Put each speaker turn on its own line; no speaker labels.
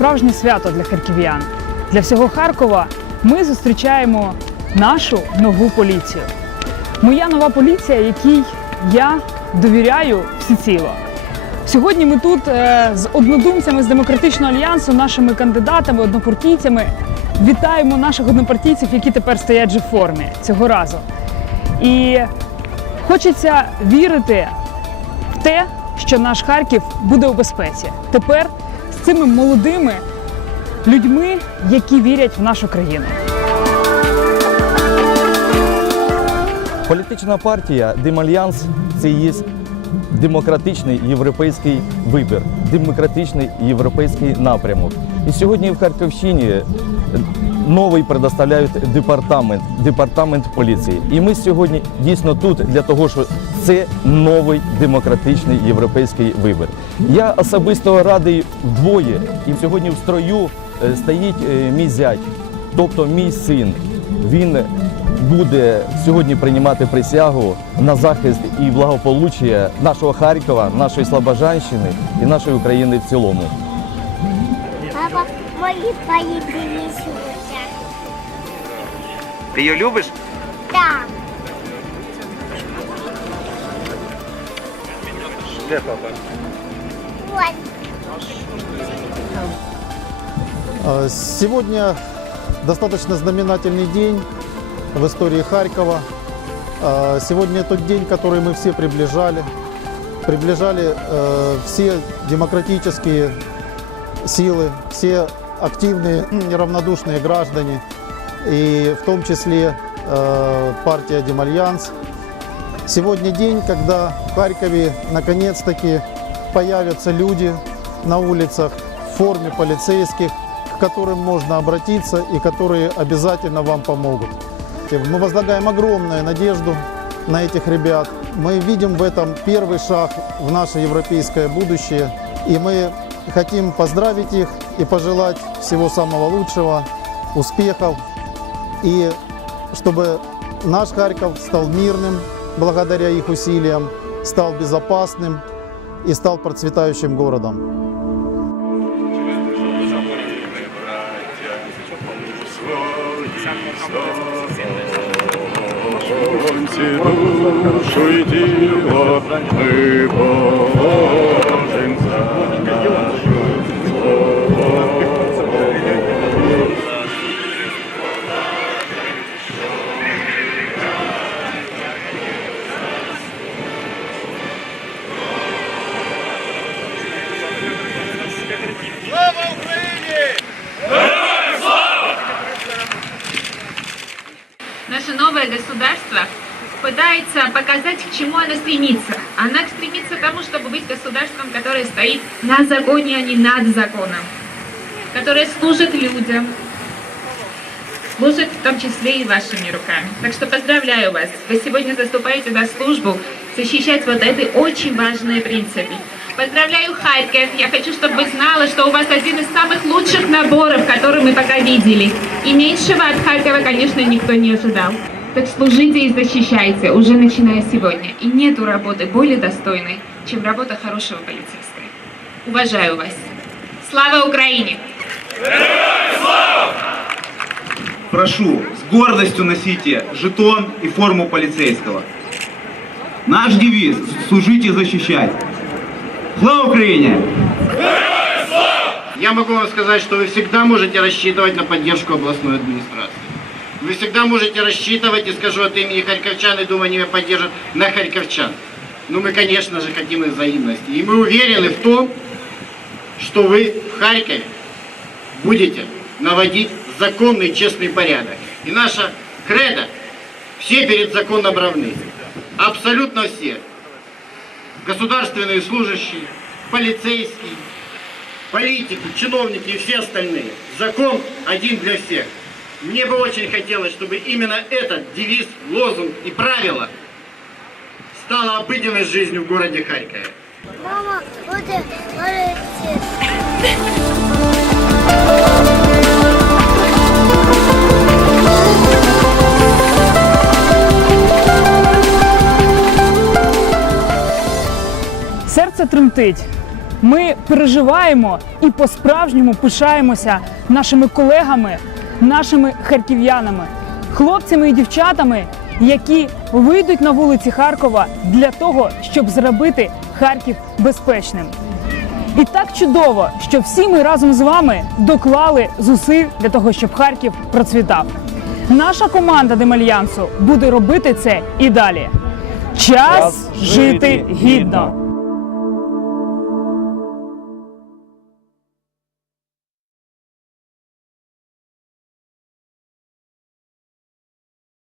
справжнє свято для харків'ян. Для всього Харкова ми зустрічаємо нашу нову поліцію. Моя нова поліція, якій я довіряю всеціло. Сьогодні ми тут е, з однодумцями з демократичного альянсу, нашими кандидатами, однопартійцями вітаємо наших однопартійців, які тепер стоять вже в формі цього разу. І хочеться вірити в те, що наш Харків буде у безпеці. Тепер з цими молодими людьми, які вірять в нашу країну.
Політична партія Демальянс це є демократичний європейський вибір, демократичний європейський напрямок. І сьогодні в Харківщині новий предоставляють департамент, департамент поліції. І ми сьогодні дійсно тут для того, що це новий демократичний європейський вибір. Я особисто радий вдвоє, і сьогодні в строю е, стоїть е, мій зять, тобто мій син. Він буде сьогодні приймати присягу на захист і благополуччя нашого Харкова, нашої Слобожанщини і нашої України в цілому.
Папа, мої поїдені
Ты ее любишь?
Так.
Где папа?
Вот.
А, Сегодня достаточно знаменательный день в истории Харькова. А, Сегодня тот день, который мы все приближали. Приближали э, все демократические силы, все активные, неравнодушные граждане, и в том числе э, партия Демальянс. Сегодня день, когда в Харькове наконец-таки появятся люди на улицах в форме полицейских, к которым можно обратиться и которые обязательно вам помогут. Мы возлагаем огромную надежду на этих ребят. Мы видим в этом первый шаг в наше европейское будущее. И мы хотим поздравить их и пожелать всего самого лучшего, успехов. И чтобы наш Харьков стал мирным благодаря их усилиям, стал безопасным и стал процветающим городом.
душу и тело мы
Новое государство пытается показать, к чему оно стремится. Она стремится к тому, чтобы быть государством, которое стоит на законе, а не над законом, которое служит людям, служит в том числе и вашими руками. Так что поздравляю вас. Вы сегодня заступаете на службу защищать вот эти очень важные принципы. Поздравляю Харьков. Я хочу, чтобы вы знали, что у вас один из самых лучших наборов, которые мы пока видели. И меньшего от Харькова, конечно, никто не ожидал. Так служите и защищайте, уже начиная сегодня. И нету работы более достойной, чем работа хорошего полицейского. Уважаю вас. Слава Украине!
Прошу, с гордостью носите жетон и форму полицейского. Наш девиз – служить и защищать. Слава Украине!
Я могу вам сказать, что вы всегда можете рассчитывать на поддержку областной администрации. Вы всегда можете рассчитывать, и скажу от имени харьковчан, и думаю, они меня поддержат, на харьковчан. Но мы, конечно же, хотим их взаимности. И мы уверены в том, что вы в Харькове будете наводить законный, честный порядок. И наша кредо – все перед законом равны. Абсолютно все. Государственные служащие, полицейские, политики, чиновники и все остальные. Закон один для всех. Мне бы очень хотелось, чтобы именно этот девиз, лозунг и правило стало обыденной жизнью в городе Харькове.
Мама, буде молодець.
Серце тремтить, ми переживаємо і по-справжньому пишаємося нашими колегами, нашими харків'янами, хлопцями і дівчатами, які вийдуть на вулиці Харкова для того, щоб зробити Харків безпечним. І так чудово, що всі ми разом з вами доклали зусиль для того, щоб Харків процвітав. Наша команда Демальянсу буде робити це і далі. Час жити гідно.